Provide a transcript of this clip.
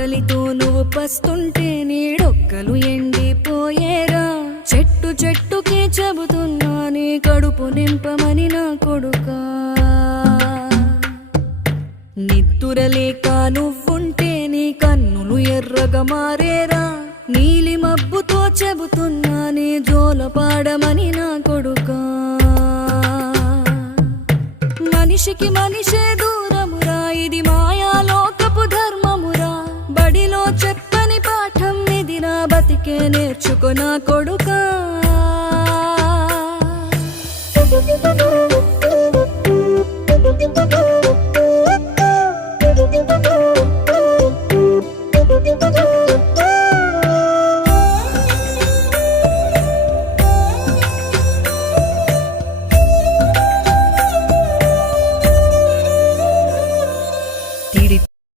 ఆకలితో నువ్వు పస్తుంటే నీడొక్కలు ఎండిపోయేరా. చెట్టు చెట్టుకే చెబుతున్నా నీ కడుపు నింపమని నా కొడుకా. నిద్దురలేక నువ్వుంటే నీ కన్నులు ఎర్రగా మారేరా. నీలి మబ్బుతో చెబుతున్నా నీ జోలపాడమని నా కొడుకా. మనిషికి మనిషే దూరమురా, ఇది మాయాలోకపు ధర్మమురా. బడిలో చెప్పని పాఠం ఇదిరా, బతికే నేర్చుకో నా కొడుకా.